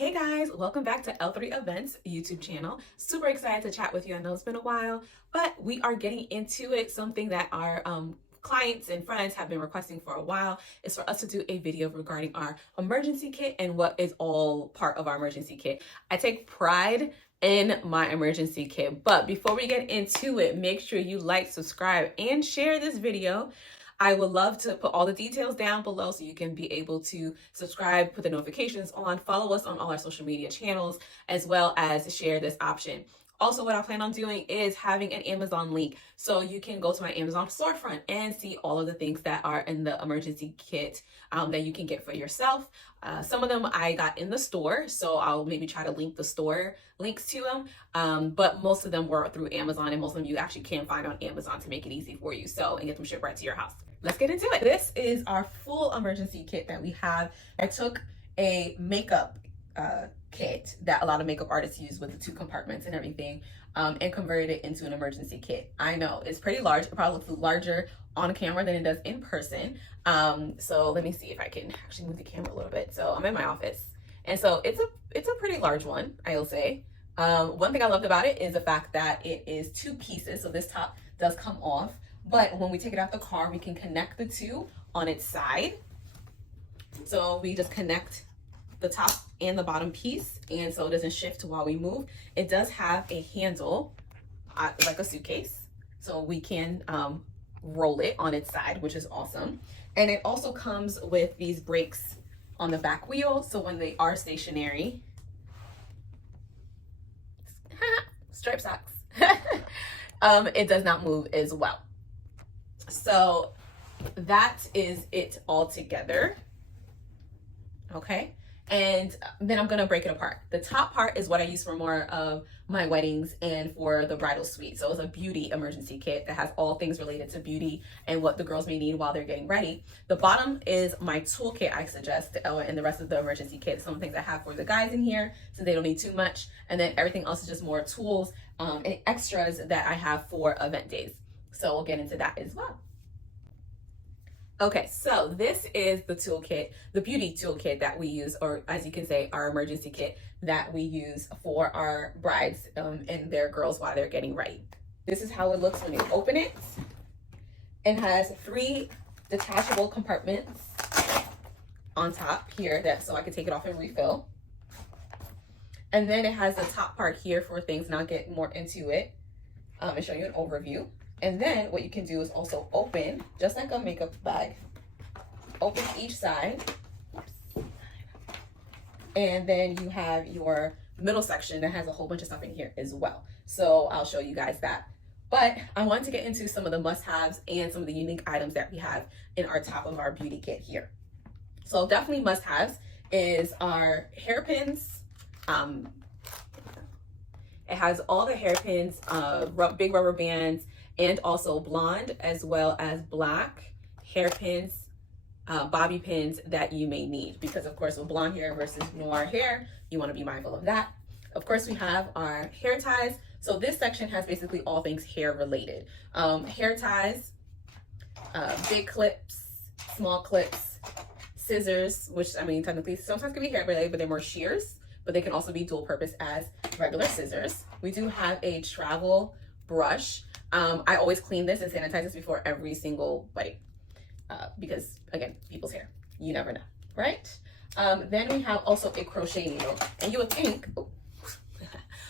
Hey guys, welcome back to L3 Events YouTube channel. Super excited to chat with you. I know it's been a while, but we are getting into it. Something that our clients and friends have been requesting for a while is for us to do a video regarding our emergency kit and what is all part of our emergency kit. I take pride in my emergency kit, but before we get into it, make sure you like, subscribe, and share this video. I would love to put all the details down below so you can be able to subscribe, put the notifications on, follow us on all our social media channels, as well as share this option. Also, what I plan on doing is having an Amazon link so you can go to my Amazon storefront and see all of the things that are in the emergency kit that you can get for yourself. Some of them I got in the store, so I'll maybe try to link the store links to them. But most of them were through Amazon, and most of them you actually can find on Amazon to make it easy for you, so and get them shipped right to your house. Let's get into it. This is our full emergency kit that we have. I took a makeup kit that a lot of makeup artists use with the 2 compartments and everything, and converted it into an emergency kit. I know it's pretty large. It probably looks larger on camera than it does in person. So let me see if I can actually move the camera a little bit. So I'm in my office, and so it's a pretty large one, I will say. One thing I loved about it is the fact that it is 2 pieces. So this top does come off, but when we take it out the car, we can connect the 2 on its side. So we just connect the top and the bottom piece, and so it doesn't shift while we move. It does have a handle like a suitcase, so we can roll it on its side, which is awesome. And it also comes with these brakes on the back wheel, so when they are stationary, stripe socks, it does not move as well. So that is it all together. Okay. And then I'm going to break it apart. The top part is what I use for more of my weddings and for the bridal suite. So it's a beauty emergency kit that has all things related to beauty and what the girls may need while they're getting ready. The bottom is my toolkit I suggest, and the rest of the emergency kit. Some things I have for the guys in here so they don't need too much. And then everything else is just more tools and extras that I have for event days. So we'll get into that as well. Okay, so this is the toolkit, the beauty toolkit that we use, or as you can say, our emergency kit that we use for our brides and their girls while they're getting ready. This is how it looks when you open it. It has 3 detachable compartments on top here, so I can take it off and refill. And then it has the top part here for things, and I'll get more into it and show you an overview. And then what you can do is also open, just like a makeup bag, open each side. And then you have your middle section that has a whole bunch of stuff in here as well. So I'll show you guys that. But I want to get into some of the must-haves and some of the unique items that we have in our top of our beauty kit here. So definitely must-haves is our hairpins. It has all the hairpins, big rubber bands, and also blonde as well as black hairpins, bobby pins that you may need, because of course with blonde hair versus noir hair, you want to be mindful of that. Of course, we have our hair ties. So this section has basically all things hair related. Hair ties, big clips, small clips, scissors, which I mean technically sometimes can be hair related, but they're more shears, but they can also be dual purpose as regular scissors. We do have a travel brush. I always clean this and sanitize this before every single wedding because, again, people's hair. You never know, right? Then we have also a crochet needle. And you would think,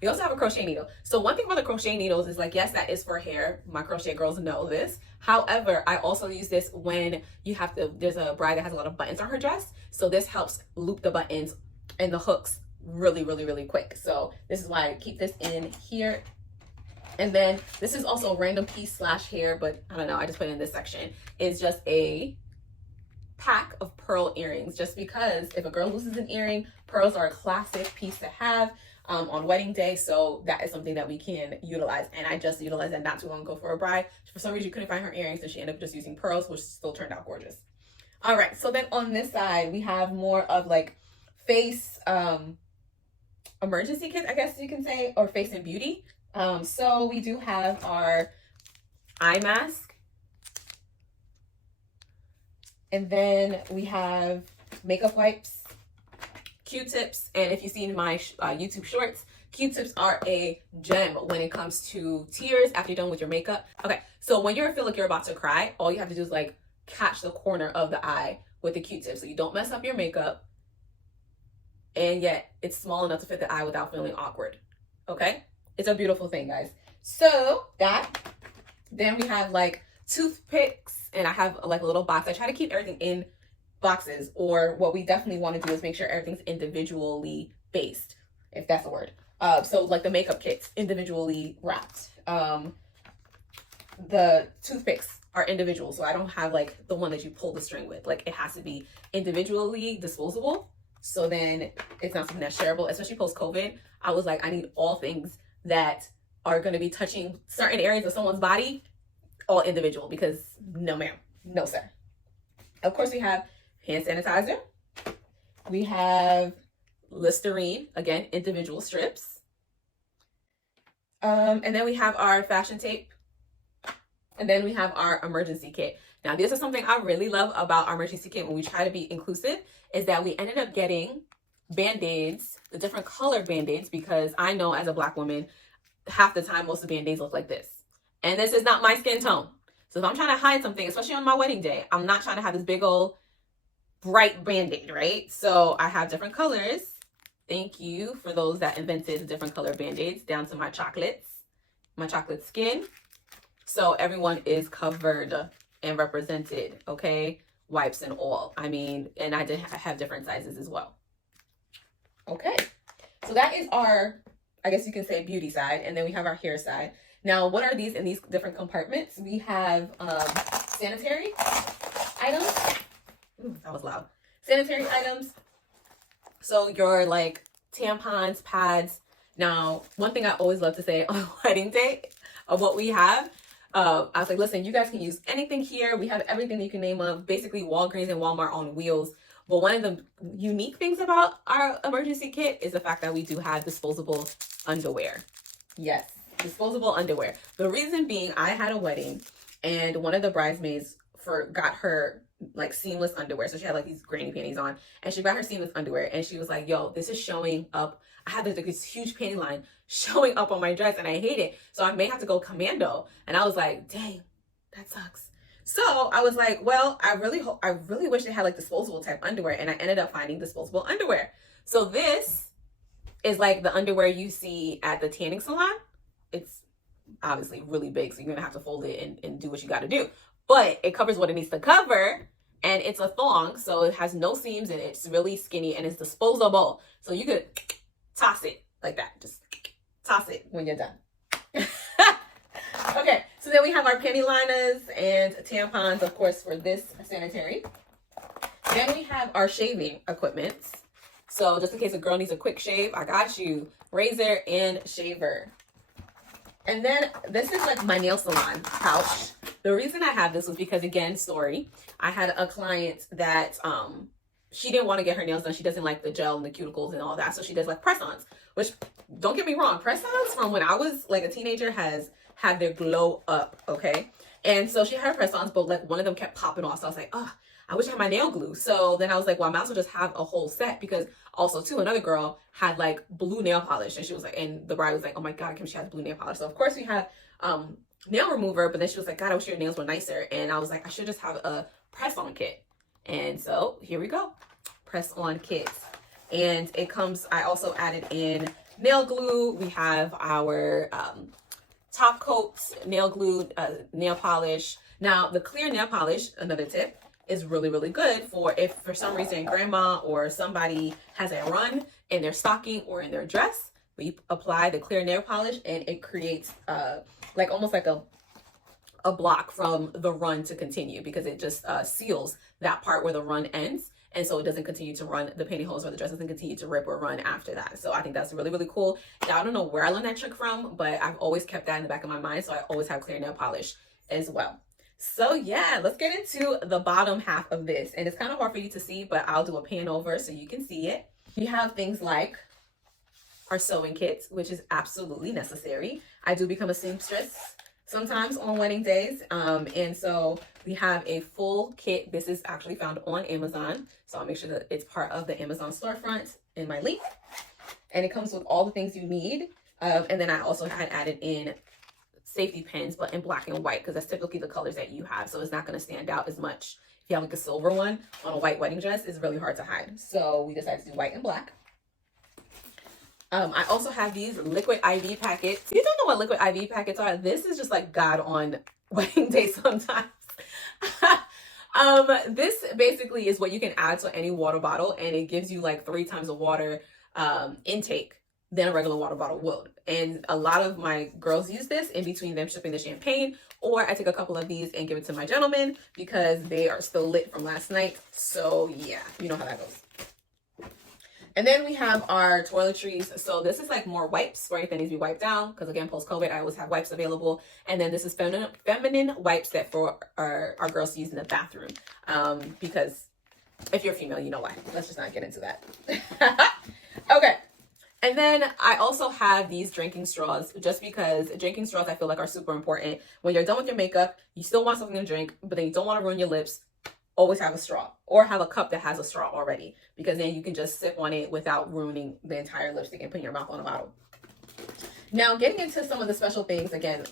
we also have a crochet needle. So one thing about the crochet needles is like, yes, that is for hair. My crochet girls know this. However, I also use this when you have to, there's a bride that has a lot of buttons on her dress. So this helps loop the buttons and the hooks really, really, really quick. So this is why I keep this in here. And then this is also a random piece / hair, but I don't know, I just put it in this section. It's just a pack of pearl earrings, just because if a girl loses an earring, pearls are a classic piece to have on wedding day. So that is something that we can utilize. And I just utilized that not too long ago for a bride. For some reason, you couldn't find her earrings, so she ended up just using pearls, which still turned out gorgeous. All right, so then on this side, we have more of like face emergency kits, I guess you can say, or face and beauty. So we do have our eye mask, and then we have makeup wipes, Q-tips. And if you've seen my YouTube shorts, Q-tips are a gem when it comes to tears after you're done with your makeup. Okay, so when you feel like you're about to cry, all you have to do is like catch the corner of the eye with the Q-tip so you don't mess up your makeup, and yet it's small enough to fit the eye without feeling awkward. Okay, it's a beautiful thing, guys. So that, then we have like toothpicks, and I have like a little box. I try to keep everything in boxes, or what we definitely want to do is make sure everything's individually based, if that's a word. So like the makeup kits, individually wrapped. The toothpicks are individual, so I don't have like the one that you pull the string with. Like it has to be individually disposable, so then it's not something that's shareable, especially post-COVID. I was like, I need all things that are going to be touching certain areas of someone's body, all individual, because no ma'am, no sir. Of course, we have hand sanitizer. We have Listerine, again, individual strips. And then we have our fashion tape. And then we have our emergency kit. Now, this is something I really love about our emergency kit when we try to be inclusive, is that we ended up getting Band-Aids, the different color Band-Aids, because I know as a Black woman, half the time, most of the Band-Aids look like this. And this is not my skin tone. So if I'm trying to hide something, especially on my wedding day, I'm not trying to have this big old bright Band-Aid, right? So I have different colors. Thank you for those that invented the different color Band-Aids, down to my chocolate skin. So everyone is covered and represented, okay? Wipes and all. I mean, and I did have different sizes as well. Okay, so that is our, I guess you can say, beauty side, and then we have our hair side. Now, what are these in these different compartments? We have sanitary items. Ooh, that was loud. Sanitary items. So your like tampons, pads. Now, one thing I always love to say on wedding day of what we have, I was like, listen, you guys can use anything here. We have everything that you can name of, basically Walgreens and Walmart on wheels. But one of the unique things about our emergency kit is the fact that we do have disposable underwear. Yes, disposable underwear. The reason being, I had a wedding and one of the bridesmaids forgot her like seamless underwear. So she had like these granny panties on, and she got her seamless underwear, and she was like, yo, this is showing up. I have this huge panty line showing up on my dress and I hate it. So I may have to go commando. And I was like, dang, that sucks. So I was like, well, I really wish they had like disposable type underwear, and I ended up finding disposable underwear. So this is like the underwear you see at the tanning salon. It's obviously really big, so you're gonna have to fold it and do what you gotta do. But it covers what it needs to cover, and it's a thong, so it has no seams and it's really skinny and it's disposable. So you could toss it like that. Just toss it when you're done. Okay, so then we have our panty liners and tampons, of course, for this sanitary. Then we have our shaving equipment. So just in case a girl needs a quick shave, I got you. Razor and shaver. And then this is like my nail salon pouch. The reason I have this was because, again, story. I had a client that she didn't want to get her nails done. She doesn't like the gel and the cuticles and all that. So she does like press-ons, which, don't get me wrong, press-ons from when I was like a teenager has had their glow up, okay? And so she had her press-ons, but like one of them kept popping off. So I was like, oh, I wish I had my nail glue. So then I was like, well, I might as well just have a whole set, because also too, another girl had like blue nail polish, and she was like, and the bride was like, oh my God, Kim, she has blue nail polish. So of course we have nail remover, but then she was like, God, I wish your nails were nicer. And I was like, I should just have a press-on kit. And so here we go, press-on kit. And it comes, I also added in nail glue. We have our top coats, nail glue, nail polish. Now the clear nail polish, another tip, is really, really good for if for some reason grandma or somebody has a run in their stocking or in their dress. We apply the clear nail polish and it creates like almost like a block from the run to continue, because it just seals that part where the run ends. And so it doesn't continue to run, the pantyhose or the dress doesn't continue to rip or run after that. So I think that's really, really cool. Now, I don't know where I learned that trick from, but I've always kept that in the back of my mind. So I always have clear nail polish as well. So yeah, let's get into the bottom half of this. And it's kind of hard for you to see, but I'll do a pan over so you can see it. You have things like our sewing kits, which is absolutely necessary. I do become a seamstress sometimes on wedding days. And so We have a full kit. This is actually found on Amazon, so I'll make sure that it's part of the Amazon storefront in my link. And it comes with all the things you need. And then I also had added in safety pins, but in black and white, because that's typically the colors that you have. So it's not going to stand out as much. If you have like a silver one on a white wedding dress, it's really hard to hide. So we decided to do white and black. I also have these liquid IV packets. If you don't know what liquid IV packets are, this is just like God on wedding day sometimes. This basically is what you can add to any water bottle, and it gives you like 3 times the water intake than a regular water bottle would. And a lot of my girls use this in between them shipping the champagne, or I take a couple of these and give it to my gentlemen because they are still lit from last night. So yeah, you know how that goes. And then we have our toiletries. So this is like more wipes for anything needs to be wiped down, because again, post-COVID, I always have wipes available. And then this is feminine wipes that for our girls to use in the bathroom. Because if you're female, you know why. Let's just not get into that. Okay. And then I also have these drinking straws, just because drinking straws I feel like are super important. When you're done with your makeup, you still want something to drink, but then you don't want to ruin your lips. Always have a straw, or have a cup that has a straw already, because then you can just sip on it without ruining the entire lipstick and putting your mouth on a bottle. Now, getting into some of the special things, again,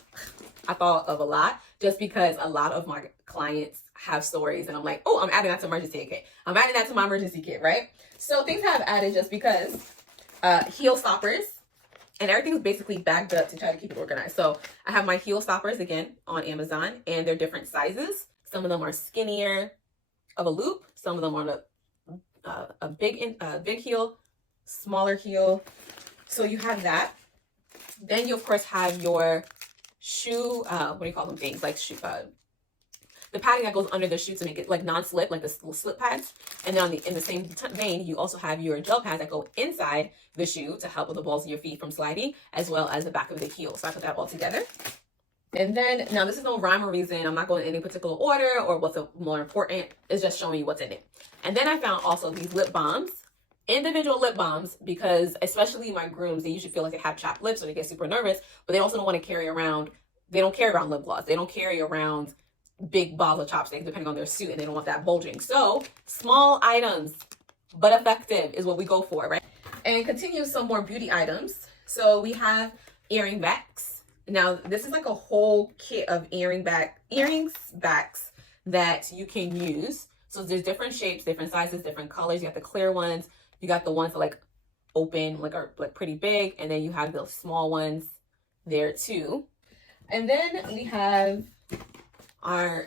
I thought of a lot just because a lot of my clients have stories and I'm like, oh, I'm adding that to emergency kit. I'm adding that to my emergency kit, right? So things I've added just because heel stoppers, and everything's basically bagged up to try to keep it organized. So I have my heel stoppers again on Amazon, and they're different sizes. Some of them are skinnier of a loop. Some of them are a big heel, smaller heel. So you have that. Then you of course have your shoe, what do you call them things? Like shoe, the padding that goes under the shoe to make it like non-slip, like the little slip pads. And then in the same vein, you also have your gel pads that go inside the shoe to help with the balls of your feet from sliding, as well as the back of the heel. So I put that all together. And then, now this is no rhyme or reason. I'm not going in any particular order or what's more important. It's just showing you what's in it. And then I found also these lip balms, individual lip balms, because especially my grooms, they usually feel like they have chapped lips or they get super nervous, but they also don't want to carry around, they don't carry around lip gloss. They don't carry around big bottles of chopsticks depending on their suit, and they don't want that bulging. So small items, but effective is what we go for, right? And continue some more beauty items. So we have earring backs. Now, this is like a whole kit of earrings backs that you can use. So there's different shapes, different sizes, different colors. You got the clear ones. You got the ones that like open, like are like pretty big. And then you have the small ones there too. And then we have our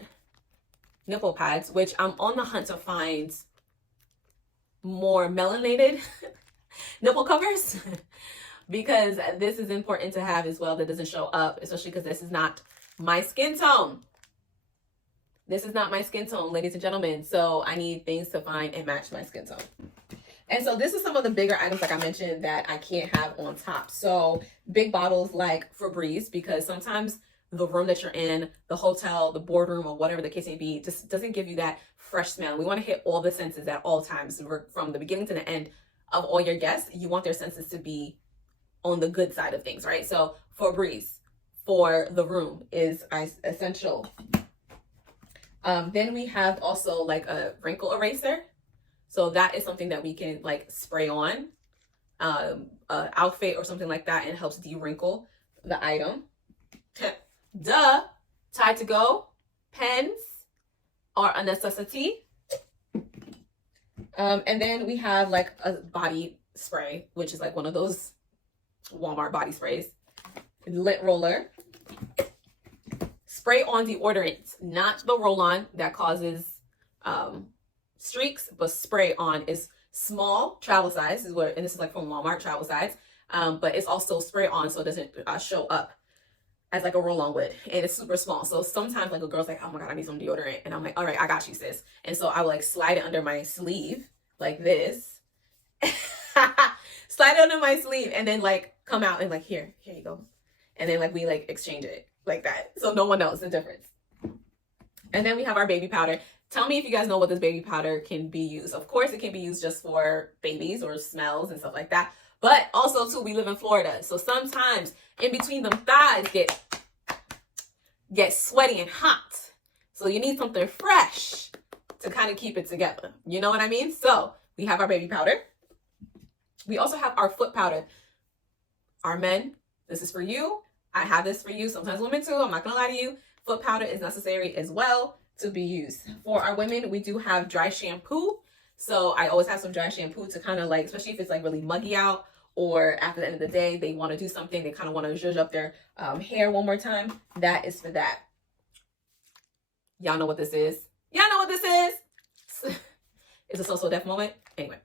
nipple pads, which I'm on the hunt to find more melanated nipple covers. Because this is important to have as well, that doesn't show up, especially because this is not my skin tone. This is not my skin tone, ladies and gentlemen. So I need things to find and match my skin tone. And so this is some of the bigger items, like I mentioned, that I can't have on top. So big bottles like Febreze, because sometimes the room that you're in, the hotel, the boardroom, or whatever the case may be, just doesn't give you that fresh smell. We want to hit all the senses at all times. From the beginning to the end of all your guests, you want their senses to be on the good side of things, right? So Febreze for the room is essential. Then we have also like a wrinkle eraser. So that is something that we can like spray on an outfit or something like that, and it helps de-wrinkle the item. Duh, Tide to Go pens are a necessity. And then we have like a body spray, which is like one of those Walmart body sprays. Lint roller. Spray on deodorant, not the roll-on that causes streaks, but spray on is small travel size, and this is like from Walmart travel size, but it's also spray on so it doesn't show up as like a roll-on would, and it's super small. So sometimes like a girl's like, oh my god, I need some deodorant, and I'm like, all right, I got you, sis. And so I will like slide it under my sleeve like this. Slide it under my sleeve and then like come out and like, here you go. And then like we like exchange it like that, so no one knows the difference. And then we have our baby powder. Tell me if you guys know what this baby powder can be used. Of course, it can be used just for babies or smells and stuff like that. But also too, we live in Florida, so sometimes in between them thighs get sweaty and hot. So you need something fresh to kind of keep it together. You know what I mean? So we have our baby powder. We also have our foot powder. Our men, this is for you. I have this for you. Sometimes women too. I'm not going to lie to you. Foot powder is necessary as well to be used. For our women, we do have dry shampoo. So I always have some dry shampoo to kind of like, especially if it's like really muggy out, or after the end of the day, they want to do something. They kind of want to zhuzh up their hair one more time. That is for that. Y'all know what this is. Y'all know what this is. It's a So Def moment. Anyway.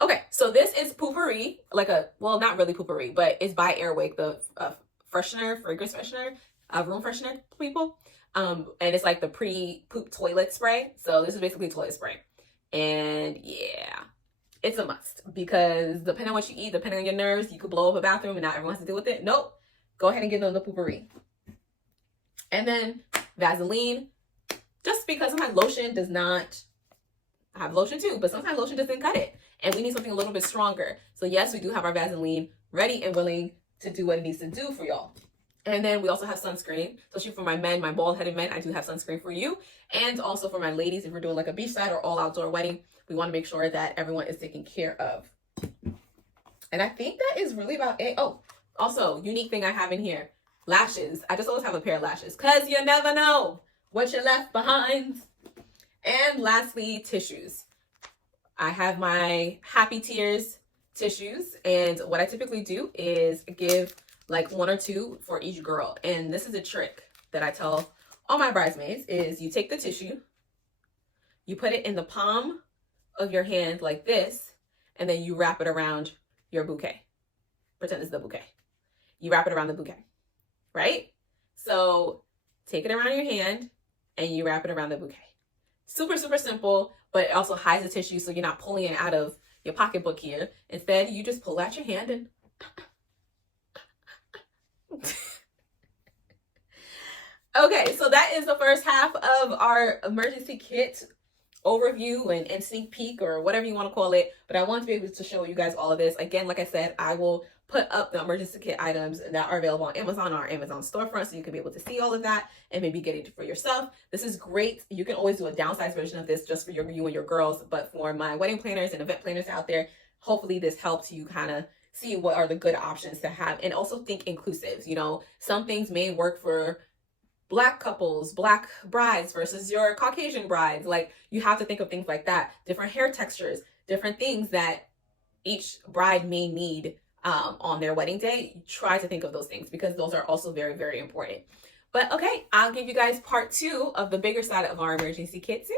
Okay, so this is Poo-Pourri, like a, well, not really Poo-Pourri, but it's by Airwick, the freshener, fragrance freshener, room freshener people. And it's like the pre-poop toilet spray. So this is basically toilet spray. And yeah, it's a must, because depending on what you eat, depending on your nerves, you could blow up a bathroom and not everyone has to deal with it. Nope. Go ahead and give them the Poo-Pourri. And then Vaseline, just because sometimes lotion does not, I have lotion too, but sometimes lotion doesn't cut it. And we need something a little bit stronger. So yes, we do have our Vaseline ready and willing to do what it needs to do for y'all. And then we also have sunscreen. Especially for my men, my bald-headed men, I do have sunscreen for you. And also for my ladies, if we're doing like a beachside or all outdoor wedding, we want to make sure that everyone is taken care of. And I think that is really about it. Oh, also, unique thing I have in here, lashes. I just always have a pair of lashes, because you never know what you left behind. And lastly, tissues. I have my Happy Tears tissues, and what I typically do is give like 1 or 2 for each girl. And this is a trick that I tell all my bridesmaids, is you take the tissue, you put it in the palm of your hand like this, and then you wrap it around your bouquet. Pretend it's the bouquet. You wrap it around the bouquet, right? So take it around your hand and you wrap it around the bouquet. Super, super simple, but it also hides the tissue, so you're not pulling it out of your pocketbook here. Instead, you just pull out your hand and okay, so that is the first half of our emergency kit overview and sneak peek, or whatever you want to call it. But I want to be able to show you guys all of this. Again, like I said, I will put up the emergency kit items that are available on Amazon or Amazon storefront, so you can be able to see all of that and maybe get it for yourself. This is great. You can always do a downsized version of this just for you and your girls. But for my wedding planners and event planners out there, hopefully this helps you kind of see what are the good options to have, and also think inclusive. You know, some things may work for Black couples, Black brides versus your Caucasian brides. Like, you have to think of things like that. Different hair textures, different things that each bride may need on their wedding day. Try to think of those things, because those are also very, very important. But okay, I'll give you guys part 2 of the bigger side of our emergency kit soon.